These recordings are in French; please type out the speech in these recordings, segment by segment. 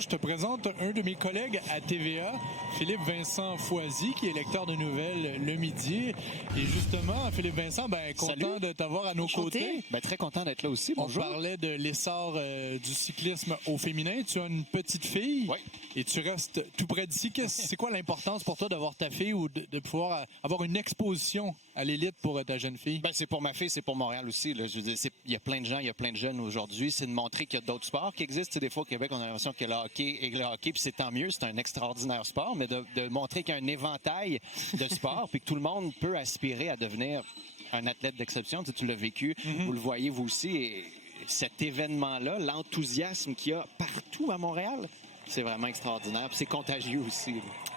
je te présente un de mes collègues à TVA, Philippe Vincent Foisy, qui est lecteur de nouvelles le midi. Et justement, Philippe Vincent, content de t'avoir à nos côtés. Très content d'être là aussi. Bonjour. On parlait de l'essor du cyclisme au féminin. Tu as une petite fille. Oui. Et tu restes tout près d'ici. C'est quoi l'importance pour toi d'avoir ta fille ou de pouvoir avoir une exposition à l'élite pour ta jeune fille? C'est pour ma fille, c'est pour Montréal aussi. Là. Je veux dire, il y a plein de gens, il y a plein de jeunes aujourd'hui. C'est de montrer qu'il y a d'autres sports qui existent. Des fois, au Québec, on a l'impression que le hockey et le hockey, puis c'est tant mieux, c'est un extraordinaire sport, mais de montrer qu'il y a un éventail de sports, puis que tout le monde peut aspirer à devenir un athlète d'exception. Tu l'as vécu, vous le voyez vous aussi. Et cet événement-là, l'enthousiasme qu'il y a partout à Montréal, c'est vraiment extraordinaire. Puis c'est contagieux aussi.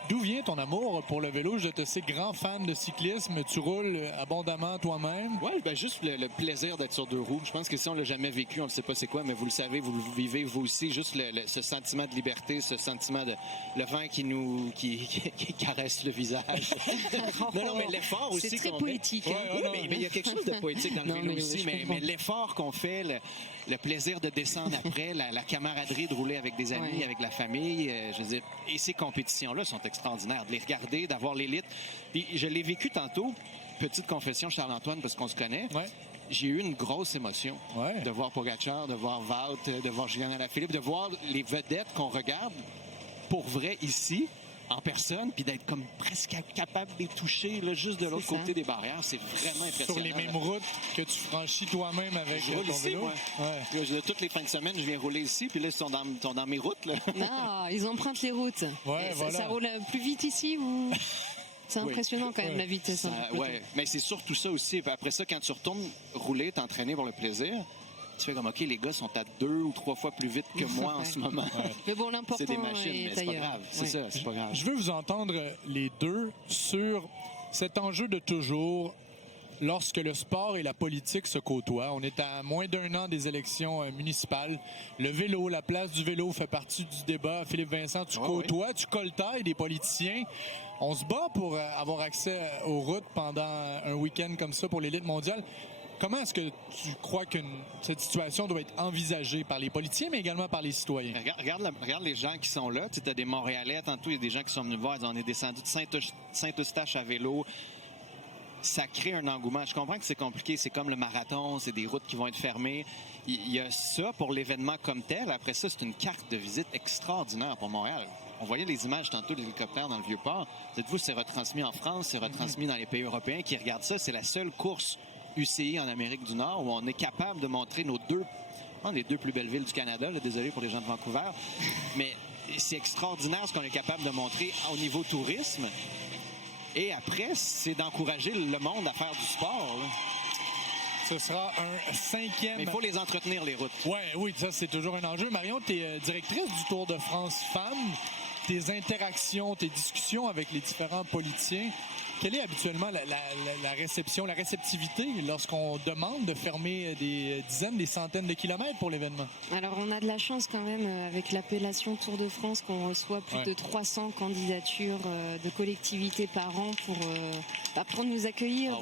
D'où vient ton amour pour le vélo? Je te sais grand fan de cyclisme. Tu roules abondamment toi-même. Oui, juste le plaisir d'être sur deux roues. Je pense que si on l'a jamais vécu, on ne sait pas c'est quoi, mais vous le savez, vous le vivez vous aussi. Juste ce sentiment de liberté, ce sentiment de le vent qui caresse le visage. non, mais l'effort aussi. C'est très poétique. Mais il y a quelque chose de poétique dans le vélo aussi. Mais l'effort qu'on fait, le plaisir de descendre après, la camaraderie de rouler avec des amis, avec la famille, je veux dire, et ces compétitions-là sont extraordinaires. De les regarder, d'avoir l'élite. Puis je l'ai vécu tantôt, petite confession, Charles-Antoine, parce qu'on se connaît. Ouais. J'ai eu une grosse émotion de voir Pogacar, de voir Wout, de voir Julien Alaphilippe, de voir les vedettes qu'on regarde pour vrai ici, en personne, puis d'être comme presque capable de les toucher là, juste de l'autre côté des barrières. C'est vraiment impressionnant. Sur les mêmes routes que tu franchis toi-même avec ton vélo. Ouais. Toutes les fins de semaine, je viens rouler ici, puis là, ils sont dans mes routes. Là. Non, ils empruntent les routes. Ouais, voilà. Ça roule plus vite ici ou... C'est impressionnant quand même la vitesse. Mais c'est surtout ça aussi. Après ça, quand tu retournes rouler, t'entraîner pour le plaisir, tu fais comme, OK, les gars sont à 2 ou 3 fois plus vite que moi en ce moment. Ouais. Mais bon, l'important c'est des machines, mais c'est pas grave. C'est ça, c'est pas grave. Je veux vous entendre les deux sur cet enjeu de toujours lorsque le sport et la politique se côtoient. On est à moins d'1 an des élections municipales. Le vélo, la place du vélo fait partie du débat. Philippe Vincent, tu côtoies, tu coltailles des politiciens. On se bat pour avoir accès aux routes pendant un week-end comme ça pour l'élite mondiale. Comment est-ce que tu crois que cette situation doit être envisagée par les politiciens, mais également par les citoyens? Regarde les gens qui sont là. Tu as des Montréalais, tantôt, il y a des gens qui sont venus voir. On est descendu de Saint-Eustache à vélo. Ça crée un engouement. Je comprends que c'est compliqué. C'est comme le marathon, c'est des routes qui vont être fermées. Il y a ça pour l'événement comme tel. Après ça, c'est une carte de visite extraordinaire pour Montréal. On voyait les images tantôt de l'hélicoptère dans le Vieux-Port. Dites-vous, c'est retransmis en France, c'est retransmis dans les pays européens qui regardent ça. C'est la seule course UCI en Amérique du Nord où on est capable de montrer les deux plus belles villes du Canada. Là, désolé pour les gens de Vancouver. Mais c'est extraordinaire ce qu'on est capable de montrer au niveau tourisme. Et après, c'est d'encourager le monde à faire du sport. Là. Ce sera un 5e... Mais il faut les entretenir, les routes. Oui, ça, c'est toujours un enjeu. Marion, tu es directrice du Tour de France Femmes. Tes interactions, tes discussions avec les différents politiciens, quelle est habituellement la réception, la réceptivité lorsqu'on demande de fermer des dizaines, des centaines de kilomètres pour l'événement? Alors, on a de la chance quand même avec l'appellation Tour de France qu'on reçoit plus de 300 candidatures de collectivités par an pour nous accueillir.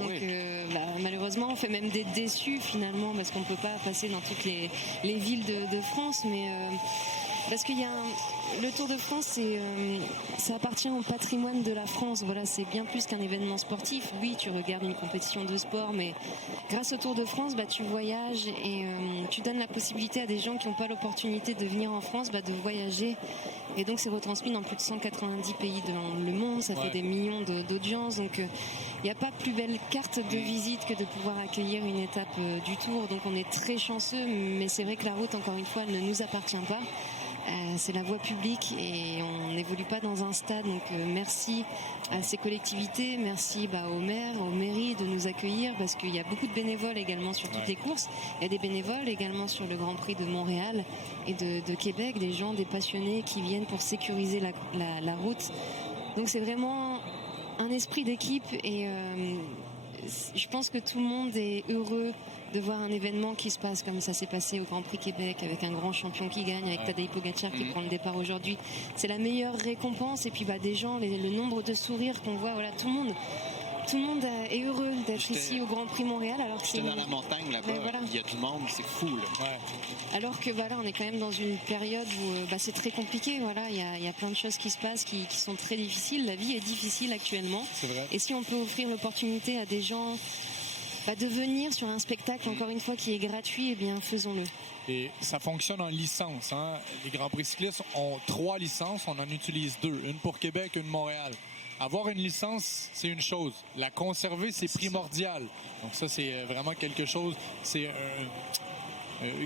Malheureusement, on fait même des déçus finalement parce qu'on ne peut pas passer dans toutes les villes de France, mais... Parce qu'il y a le Tour de France, ça appartient au patrimoine de la France. Voilà, c'est bien plus qu'un événement sportif. Oui, tu regardes une compétition de sport, mais grâce au Tour de France, tu voyages et tu donnes la possibilité à des gens qui n'ont pas l'opportunité de venir en France de voyager. Et donc, c'est retransmis dans plus de 190 pays dans le monde. Ça fait des millions d'audiences. Donc, il n'y a pas plus belle carte de visite que de pouvoir accueillir une étape du Tour. Donc, on est très chanceux, mais c'est vrai que la route, encore une fois, elle ne nous appartient pas. C'est la voie publique et on n'évolue pas dans un stade. Donc merci à ces collectivités, merci aux maires, aux mairies de nous accueillir parce qu'il y a beaucoup de bénévoles également sur toutes les courses. Il y a des bénévoles également sur le Grand Prix de Montréal et de Québec, des gens, des passionnés qui viennent pour sécuriser la route. Donc c'est vraiment un esprit d'équipe et je pense que tout le monde est heureux de voir un événement qui se passe comme ça s'est passé au Grand Prix Québec avec un grand champion qui gagne, avec Tadej Pogacar qui prend le départ aujourd'hui. C'est la meilleure récompense et puis des gens, le nombre de sourires qu'on voit, tout le monde tout le monde est heureux d'être ici au Grand Prix Montréal. Alors que J'étais dans la montagne là-bas, voilà. il y a du monde, c'est fou. Là. Ouais. Alors que voilà, on est quand même dans une période où c'est très compliqué. Voilà, il y a plein de choses qui se passent qui sont très difficiles. La vie est difficile actuellement. C'est vrai. Et si on peut offrir l'opportunité à des gens de venir sur un spectacle, encore une fois, qui est gratuit, eh bien, faisons-le. Et ça fonctionne en licence. Hein? Les Grands Prix cyclistes ont 3 licences, on en utilise 2. Une pour Québec, une Montréal. Avoir une licence, c'est une chose. La conserver, c'est primordial. Donc ça, c'est vraiment quelque chose. C'est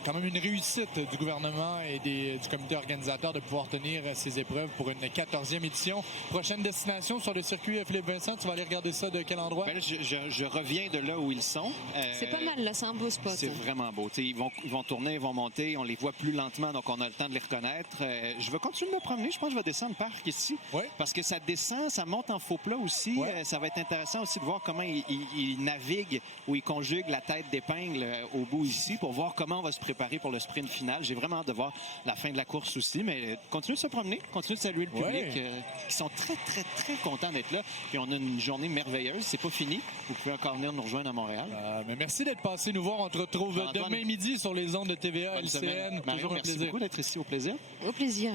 quand même une réussite du gouvernement et du comité organisateur de pouvoir tenir ces épreuves pour une 14e édition. Prochaine destination sur le circuit Philippe Vincent, tu vas aller regarder ça de quel endroit? Ben là, je reviens de là où ils sont. C'est pas mal, là, c'est un beau spot. C'est vraiment beau. Ils vont tourner, ils vont monter, on les voit plus lentement, donc on a le temps de les reconnaître. Je vais continuer de me promener, je pense que je vais descendre le parc ici. Ouais. Parce que ça descend, ça monte en faux plat aussi. Ouais. Ça va être intéressant aussi de voir comment ils naviguent ou ils conjuguent la tête d'épingle au bout ici pour voir comment on va se préparer pour le sprint final. J'ai vraiment hâte de voir la fin de la course aussi, mais continuez de se promener, continuez de saluer le public qui sont très, très, très contents d'être là. Puis on a une journée merveilleuse, c'est pas fini. Vous pouvez encore venir nous rejoindre à Montréal. Mais merci d'être passé nous voir. On te retrouve demain midi sur les ondes de TVA, LCN. Mario, Toujours un merci plaisir. beaucoup d'être ici. Au plaisir. Au plaisir.